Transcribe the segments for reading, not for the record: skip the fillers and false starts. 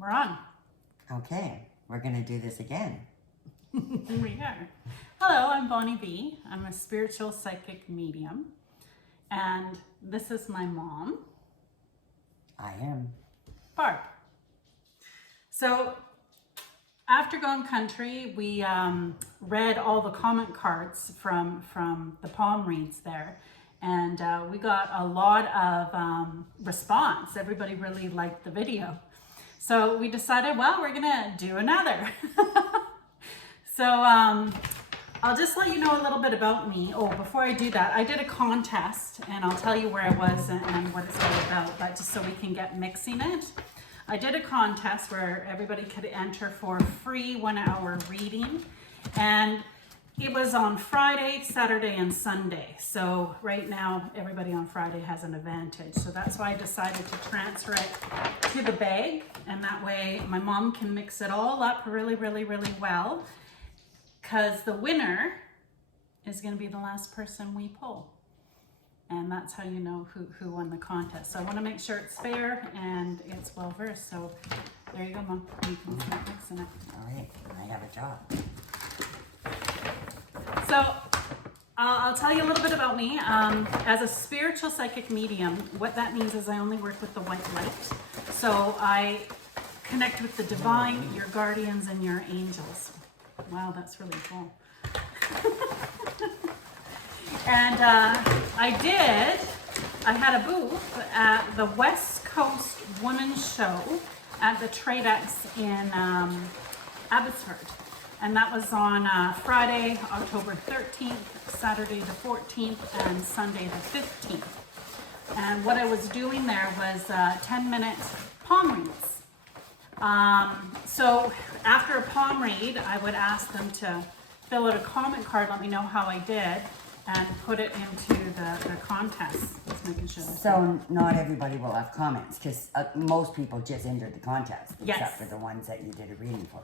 We're on. Okay, we're going to do this again. We are. Hello, I'm Bonnie B. I'm a spiritual psychic medium. And this is my mom, I am. Barb. So after going country, we read all the comment cards from the palm reads there. And we got a lot of response. Everybody really liked the video. So we decided, well, we're gonna do another. So I'll just let you know a little bit about me. Oh, before I do that, I did a contest, and I'll tell you where I was and what it's all about, but just so we can get mixing it. I did a contest where everybody could enter for a free 1 hour reading, and it was on Friday, Saturday, and Sunday. So right now, everybody on Friday has an advantage. So that's why I decided to transfer it to the bag, and that way my mom can mix it all up really, really, really well, because the winner is going to be the last person we pull. And that's how you know who won the contest. So I want to make sure it's fair and it's well versed. So there you go, Mom. You can start mixing it. All right, I have a job. So I'll tell you a little bit about me. As a spiritual psychic medium, what that means is I only work with the white light. So I connect with the divine, your guardians, and your angels. Wow, that's really cool. And I had a booth at the West Coast Women's Show at the Tradex in Abbotsford. And that was on Friday, October 13th, Saturday the 14th, and Sunday the 15th. And what I was doing there was 10-minute palm reads. So after a palm read, I would ask them to fill out a comment card, let me know how I did, and put it into the contest. Just making sure. So not everybody will have comments, because most people just entered the contest, Yes. except for the ones that you did a reading for.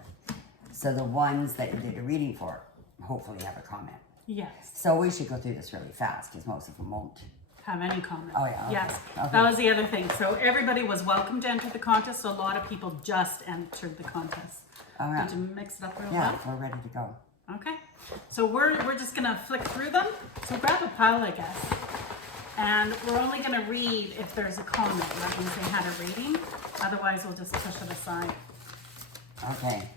So the ones that you did a reading for hopefully have a comment. Yes. So we should go through this really fast, because most of them won't. Have any comment? Oh, yeah, okay. Yes. Okay. That was the other thing. So everybody was welcome to enter the contest. So a lot of people just entered the contest. All right. Did you mix it up real Yeah, well? we're ready to go. Okay. So we're just gonna flick through them. So grab a pile, I guess. And we're only gonna read if there's a comment. That means they had a reading. Otherwise, we'll just push it aside. Okay.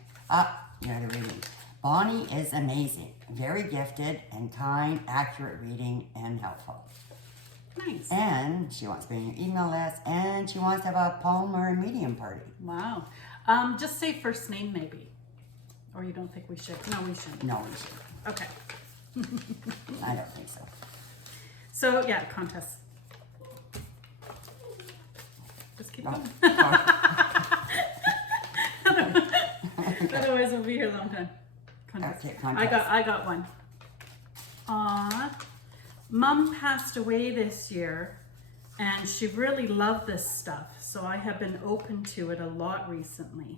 You're the reading. Bonnie is amazing. Very gifted and kind, accurate reading, and helpful. Nice. And she wants to be on your email list, and she wants to have a palm or a medium party. Wow. Just say first name maybe. Or you don't think we should? No, we shouldn't. No, we should. Okay. I don't think so. So yeah, contest. Just keep Oh, going. sorry. Otherwise, we'll be here a long time. Contest. Okay, contest. I got one. Mom passed away this year, and she really loved this stuff. So I have been open to it a lot recently.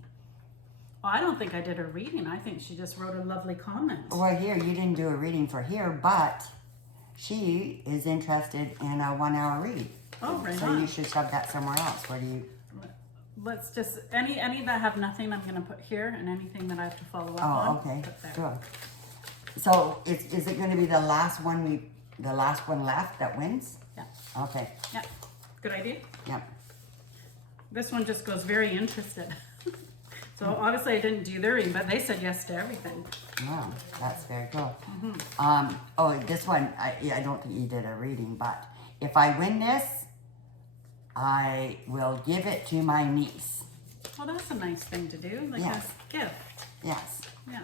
Well, I don't think I did a reading. I think she just wrote a lovely comment. Well, here, you didn't do a reading for here, but she is interested in a 1 hour read. Oh, right So on. you should shove that somewhere else. Where do you... Let's just any that have nothing, I'm gonna put here, and anything that I have to follow up Oh, on. okay, put there. sure. So is it going to be the last one left that wins? Yeah. Okay. Yeah. Good idea. Yep. This one just goes very interested. So obviously I didn't do their reading, but they said yes to everything. Wow, that's very cool. Mm-hmm. Oh, this one, I don't think you did a reading, but if I win this, I will give it to my niece. Well, that's a nice thing to do, like Yes. a gift. Yes. Yeah.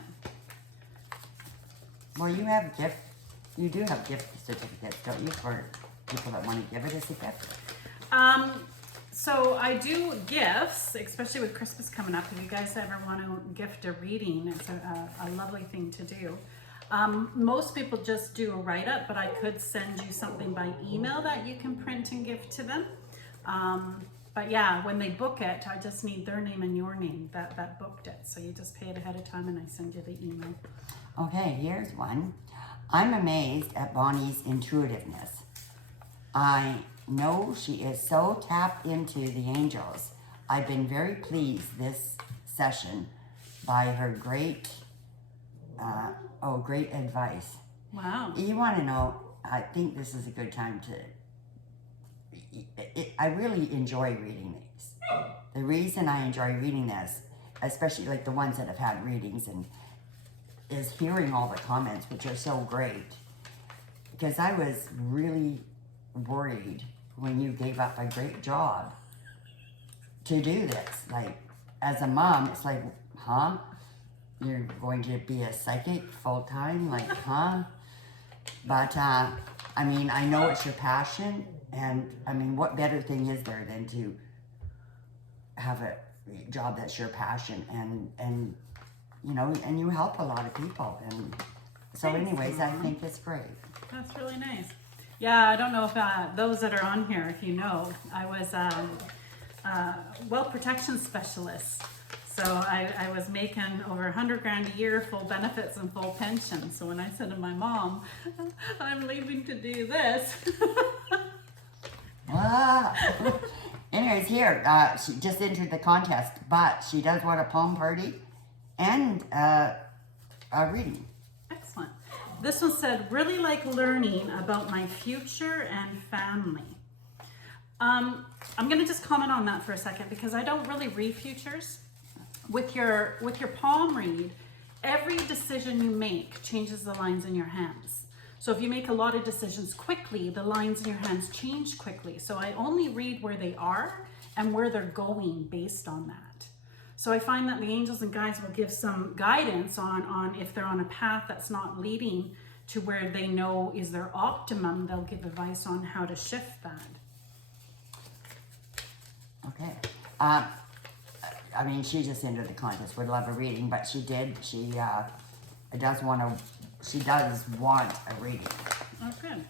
Well, you do have gift certificates, don't you, for people that want to give it as a gift? So I do gifts, especially with Christmas coming up. If you guys ever want to gift a reading, it's a lovely thing to do. Most people just do a write-up, but I could send you something by email that you can print and give to them. But yeah, when they book it, I just need their name and your name that booked it. So you just pay it ahead of time and I send you the email. Okay, here's one. I'm amazed at Bonnie's intuitiveness. I know she is so tapped into the angels. I've been very pleased this session by her great advice. Wow. You want to know, I think this is a good time to, I really enjoy reading these. The reason I enjoy reading this, especially like the ones that have had readings, and is hearing all the comments, which are so great. Because I was really worried when you gave up a great job to do this. Like, as a mom, it's like, huh? You're going to be a psychic full-time? Like, huh? But, I mean, I know it's your passion, and, I mean, what better thing is there than to have a job that's your passion, and you know, and you help a lot of people, and so Thanks, anyways, Mom. I think it's great. That's really nice. Yeah, I don't know if those that are on here, if you know, I was wealth protection specialist. So I was making over 100 grand a year, full benefits and full pension. So when I said to my mom, I'm leaving to do this. Anyways, here, she just entered the contest, but she does want a palm party and a reading. Excellent. This one said, really like learning about my future and family. I'm going to just comment on that for a second because I don't really read futures. With your palm read, every decision you make changes the lines in your hands. So if you make a lot of decisions quickly, the lines in your hands change quickly. So I only read where they are and where they're going based on that. So I find that the angels and guides will give some guidance on if they're on a path that's not leading to where they know is their optimum, they'll give advice on how to shift that. Okay. I mean, she just entered the contest, would love a reading, but she does want a reading. Oh, good.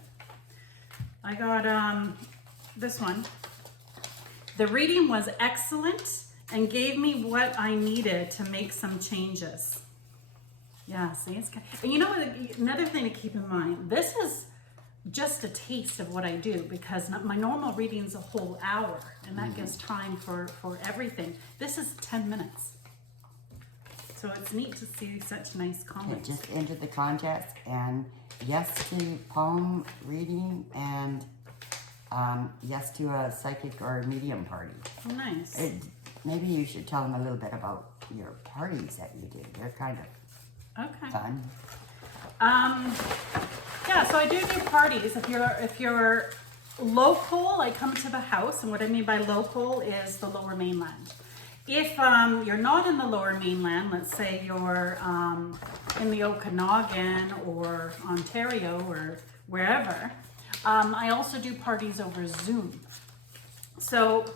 I got this one. The reading was excellent and gave me what I needed to make some changes. Yeah, see, it's good. And you know what, another thing to keep in mind, this is just a taste of what I do because my normal reading is a whole hour and that gives time for everything. This is 10 minutes. So it's neat to see such nice comments. Okay, just entered the contest, and yes to palm reading, and yes to a psychic or medium party. Oh, nice. Maybe you should tell them a little bit about your parties that you do. They're kind of fun. Yeah, so I do parties. If you're local, I come to the house, and what I mean by local is the Lower Mainland. If you're not in the Lower Mainland, let's say you're in the Okanagan or Ontario or wherever, I also do parties over Zoom. So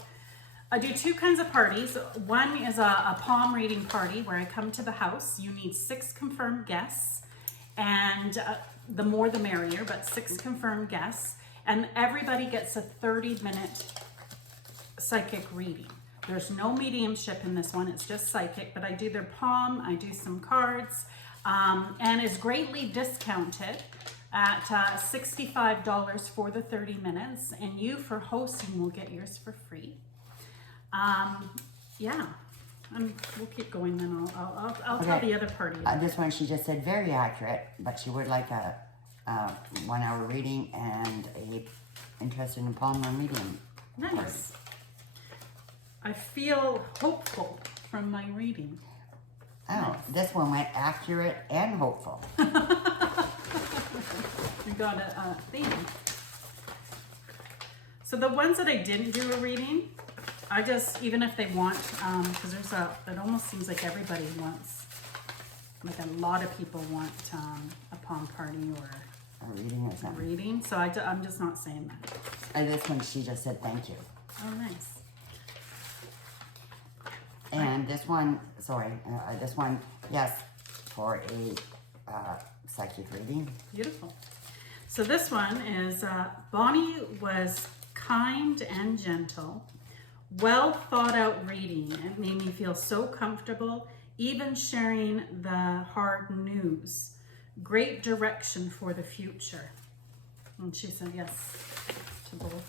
I do two kinds of parties. One is a palm reading party where I come to the house. You need 6 confirmed guests, and the more the merrier, but 6 confirmed guests, and everybody gets a 30-minute psychic reading. There's no mediumship in this one, it's just psychic, but I do their palm, I do some cards, and is greatly discounted at $65 for the 30 minutes, and you for hosting will get yours for free. Yeah, we'll keep going then. I'll tell the other party. This one, she just said very accurate, but she would like a 1 hour reading and interested in palm or medium. Nice. Party. I feel hopeful from my reading. Oh, Nice. This one went accurate and hopeful. We got a theme. So the ones that I didn't do a reading, I just, even if they want, because it almost seems like everybody wants, like a lot of people want a palm party or A reading or a something. reading. So I'm just not saying that. And this one, she just said thank you. Oh, nice. And this one, this one, yes, for a psychic reading. Beautiful. So this one is Bonnie was kind and gentle, well thought out reading. It made me feel so comfortable, even sharing the hard news. Great direction for the future. And she said yes to both.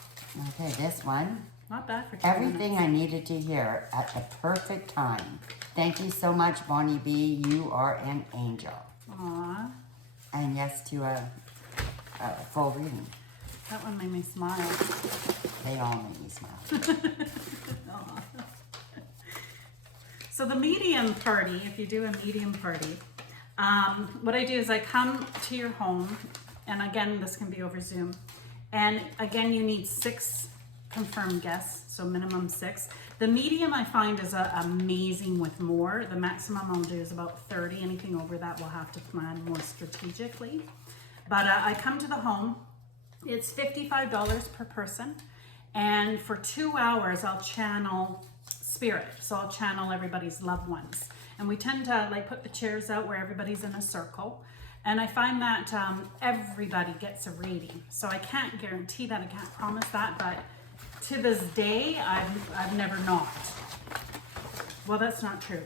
Okay, this one, Not bad for 2 Everything minutes. I needed to hear at the perfect time. Thank you so much, Bonnie B. You are an angel. Aw, And yes to a full reading. that one made me smile. They all make me smile. Aw. So the medium party, if you do a medium party, what I do is I come to your home, and again, this can be over Zoom. And again, you need 6 confirmed guests, so minimum 6. The medium I find is amazing with more. The maximum I'll do is about 30. Anything over that we'll have to plan more strategically. But I come to the home. It's $55 per person. And for 2 hours, I'll channel spirit. So I'll channel everybody's loved ones. And we tend to like put the chairs out where everybody's in a circle. And I find that everybody gets a reading. So I can't guarantee that, I can't promise that, but to this day, I've never not. Well, that's not true.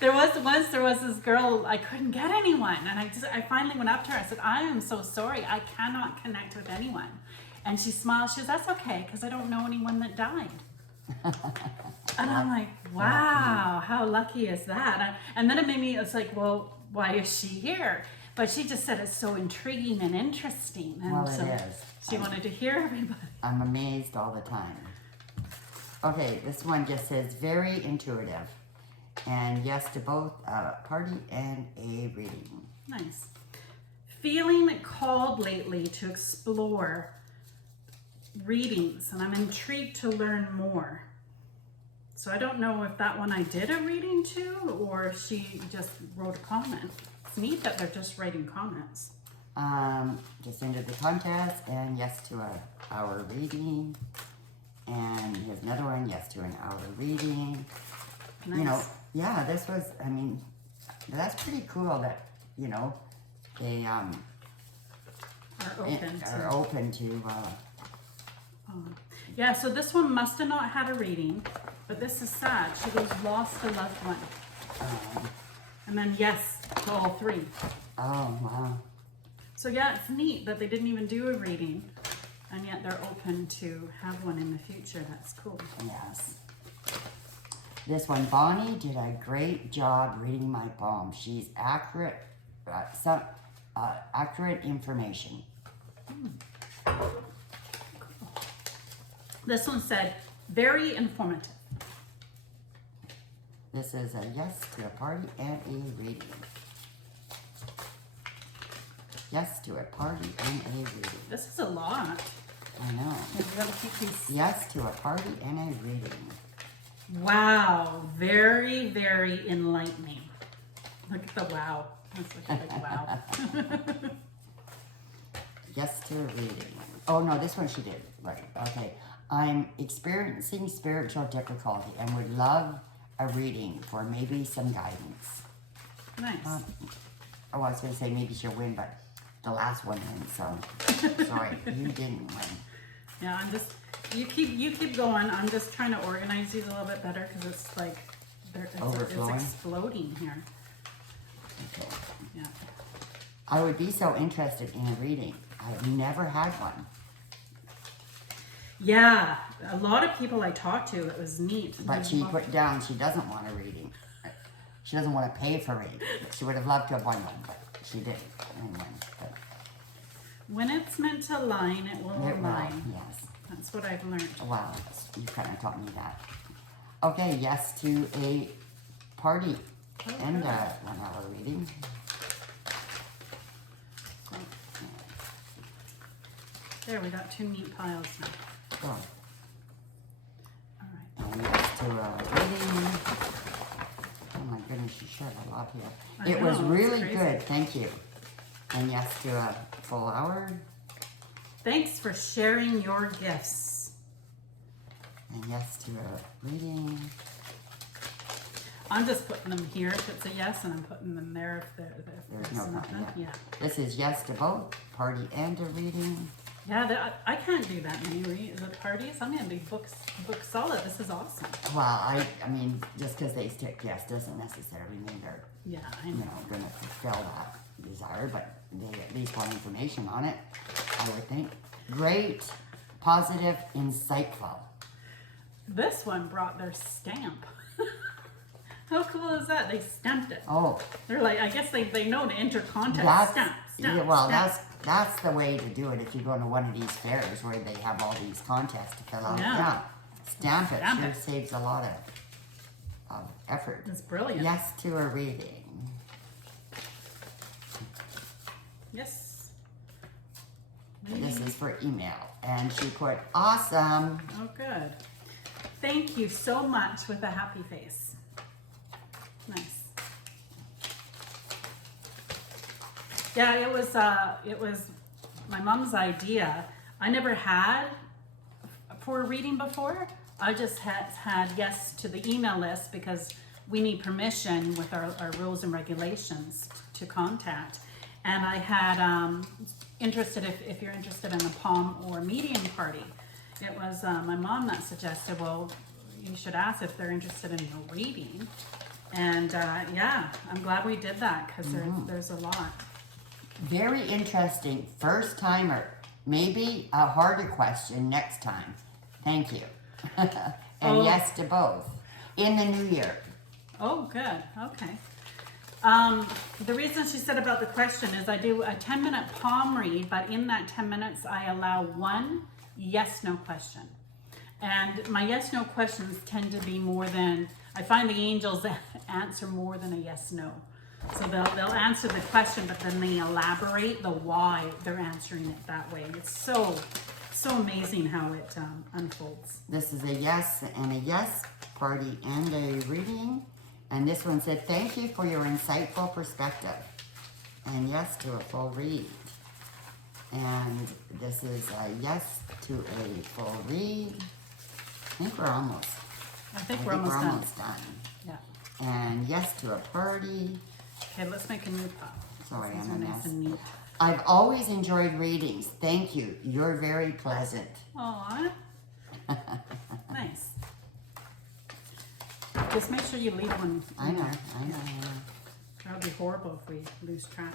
There was this girl, I couldn't get anyone. And I finally went up to her, I said, I am so sorry, I cannot connect with anyone. And she smiled, she says, that's okay, because I don't know anyone that died. And I'm like, wow, how lucky is that? And then it made me, it's like, well, why is she here? But she just said it's so intriguing and interesting. And Well, so it is. she wanted to hear everybody. I'm amazed all the time. Okay, this one just says very intuitive. And yes to both a party and a reading. Nice. Feeling called lately to explore readings, and I'm intrigued to learn more. So I don't know if that one I did a reading to, or if she just wrote a comment. It's neat that they're just writing comments. Just entered the contest, and yes to an hour reading. And here's another one, yes to an hour reading. Nice. You know, yeah, this was, I mean, that's pretty cool that, you know, they Are open to. Yeah, so this one must have not had a reading, but this is sad. She goes, lost a loved one. And then yes to all 3. Oh, wow. So yeah, it's neat that they didn't even do a reading, and yet they're open to have one in the future. That's cool. Yes. This one, Bonnie did a great job reading my poem. She's accurate, accurate information. This one said, very informative. This is a yes to a party and a reading. Yes to a party and a reading. This is a lot. I know. We gotta keep these. Yes to a party and a reading. Wow, very, very enlightening. Look at the wow. That's like wow. Yes to a reading. Oh no, this one she did. Right, okay. I'm experiencing spiritual difficulty and would love a reading for maybe some guidance. Nice. Oh, I was going to say maybe she'll win, but the last one wins, so sorry, you didn't win. Yeah, I'm just, you keep going. I'm just trying to organize these a little bit better because it's like, it's Overflowing? exploding here. Okay. Yeah. I would be so interested in a reading. I've never had one. Yeah, a lot of people I talked to, it was neat. But she put down she doesn't want a reading. She doesn't want to pay for reading. She would have loved to have won one, but she didn't. Anyway, but when it's meant to align, it will it will, align. yes. That's what I've learned. Wow, you kind of taught me that. Okay, yes to a party and good. 1 hour reading. There, we got 2 neat piles now. Go. All right. And yes to a reading. Oh my goodness, you shared a lot here. I It was know, it's really crazy. good, thank you. And yes to a full hour. Thanks for sharing your gifts. And yes to a reading. I'm just putting them here if it's a yes, and I'm putting them there if There's there's no nothing. comment, Yeah. This is yes to both, party and a reading. Yeah, I can't do that many parties. I'm gonna be book solid. This is awesome. Well, I mean, just because they stick yes doesn't necessarily mean they're, Yeah, I you know. know, going to fulfill that desire, but they at least want information on it, I would think. Great positive, insightful. This one brought their stamp. How cool is that? They stamped it. Oh, They're like, I guess they know to enter contest. that's, Stamp. yeah, well, that's the way to do it if you go to one of these fairs where they have all these contests to fill out. Yeah. Yeah. Stamp it. Stamp Sure it. saves a lot of effort. It's brilliant. Yes to a reading. Yes. This is for email. And she put, awesome. Oh, good. Thank you so much with a happy face. Nice. Yeah, it was my mom's idea. I never had for reading before. I just had yes to the email list because we need permission with our rules and regulations to contact. And I had interested if you're interested in a palm or medium party. It was my mom that suggested, well, you should ask if they're interested in a reading. And yeah, I'm glad we did that because there's a lot. Very interesting. First timer. Maybe a harder question next time. Thank you. And yes to both. In the new year. Oh, good. Okay. The reason she said about the question is I do a 10-minute palm read, but in that 10 minutes, I allow one yes-no question. And my yes-no questions tend to be more than, I find the angels answer more than a yes-no. So they'll answer the question, but then they elaborate the why they're answering it that way. It's so amazing how it unfolds. This is a yes and a yes party and a reading. And this one said, thank you for your insightful perspective. And yes to a full read. And this is a yes to a full read. I think we're almost. I think we're almost done. Yeah. And yes to a party. Okay, let's make a new pop. Sorry, These I'm are a nice mess. and neat. I've always enjoyed readings. Thank you. You're very pleasant. Aw. Nice. Just make sure you leave one. I know. That would be horrible if we lose track.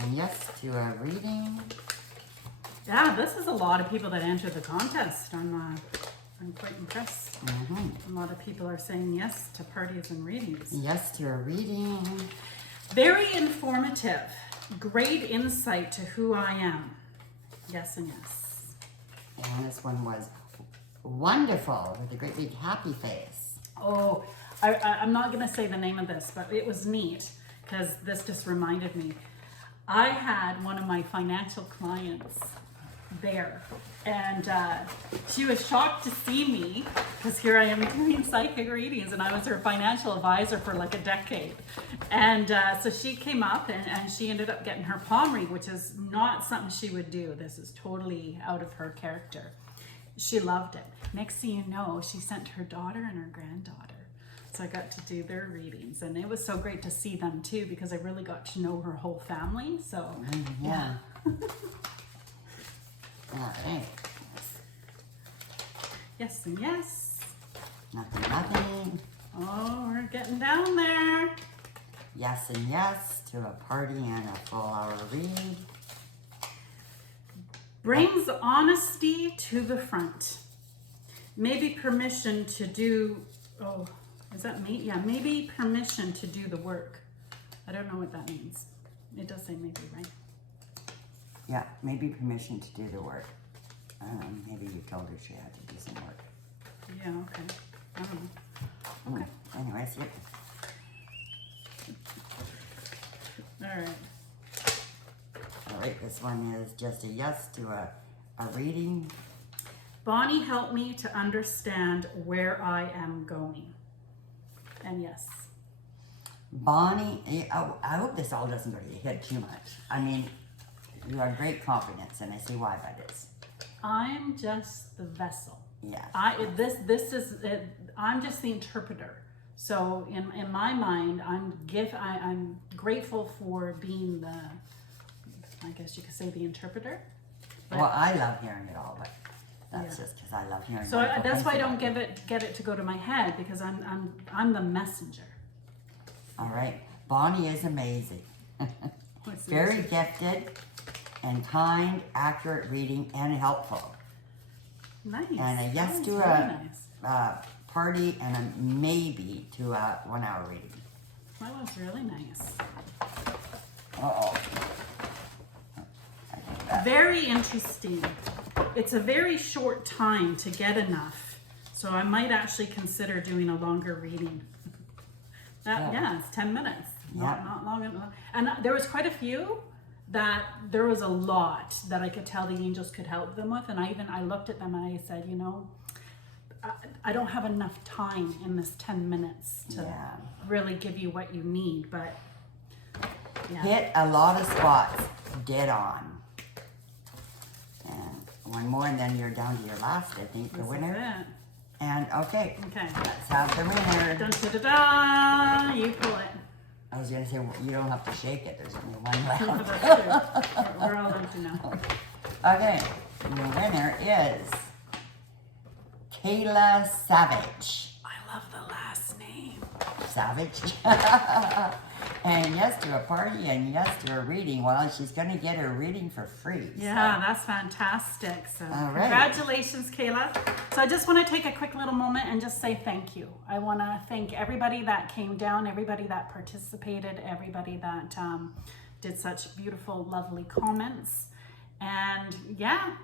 And yes to a reading. Yeah, this is a lot of people that enter the contest. I'm quite impressed. A lot of people are saying yes to parties and readings. Yes to a reading. Very informative. Great insight to who I am. Yes and yes. And this one was wonderful with a great big happy face. Oh, I'm not going to say the name of this, but it was neat because this just reminded me. I had one of my financial clients there, and she was shocked to see me because here I am doing psychic readings, and I was her financial advisor for like a decade. And so she came up and she ended up getting her palm read, which is not something she would do. This is totally out of her character. She loved it. Next thing you know, she sent her daughter and her granddaughter. So I got to do their readings, and it was so great to see them too because I really got to know her whole family. So Yeah. All right. yes and yes. Nothing. Oh, we're getting down there. Yes and yes to a party and a full hour read. Brings honesty to the front. Maybe permission to do, oh, is that me? Yeah, maybe permission to do the work. I don't know what that means. It does say maybe, right? Yeah, maybe permission to do the work. Maybe you told her she had to do some work. Yeah, okay. I don't know. Okay. Anyways, yep. All right. All right, this one is just a yes to a reading. Bonnie helped me to understand where I am going. And yes. Bonnie, I hope this all doesn't go to your head too much. I mean, you have great confidence, and I see why by this. I'm just the vessel. Yes. I'm just the interpreter. So in my mind, I'm grateful for being the, I guess you could say, the interpreter. But, Well, I love hearing it all, but that's just because I love hearing. so wonderful that's why I things don't about you. get it to go to my head because I'm the messenger. All right, Bonnie is amazing. What's Very this? gifted and kind, accurate reading, and helpful. Nice. And a yes That to was a really nice. party and a maybe to a 1 hour reading. That was really nice. Uh-oh. Very interesting. It's a very short time to get enough. So I might actually consider doing a longer reading. Yeah, it's 10 minutes. Not long enough. And there was quite a few that there was a lot that I could tell the angels could help them with. And I looked at them and I said, you know, I don't have enough time in this 10 minutes to really give you what you need, but yeah. Hit a lot of spots dead on. And one more and then you're down to your last, I think, the This winner. is it. And okay, Okay. let's have the winner. Dun, da, da, da. You pull it. I was gonna say, you don't have to shake it, there's only one left. That's true. We're all empty now. Okay, the winner is Kayla Savage. I love the last name. Savage. And yes to a party and yes to a reading. Well, she's gonna get her reading for free. Yeah, that's fantastic. So All right. congratulations, Kayla. So I just want to take a quick little moment and just say thank you. I want to thank everybody that came down, everybody that participated, everybody that did such beautiful, lovely comments. And yeah,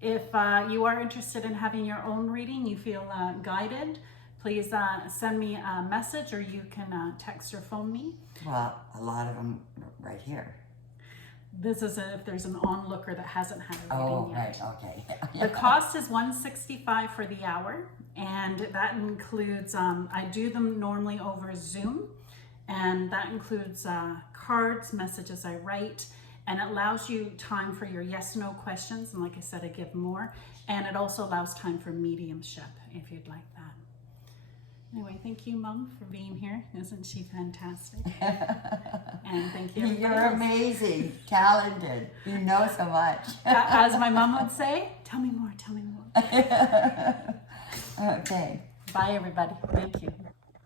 if you are interested in having your own reading, you feel guided, please send me a message or you can text or phone me. Well, a lot of them right here. This is if there's an onlooker that hasn't had a reading Oh, yet. right, okay. The cost is $165 for the hour, and that includes, I do them normally over Zoom, and that includes cards, messages I write, and it allows you time for your yes/no questions, and like I said, I give more, and it also allows time for mediumship, if you'd like that. Anyway, thank you, Mom, for being here. Isn't she fantastic? And thank you. You're amazing, talented. You know so much. As my mom would say, tell me more, tell me more. Okay. Bye, everybody. Thank you.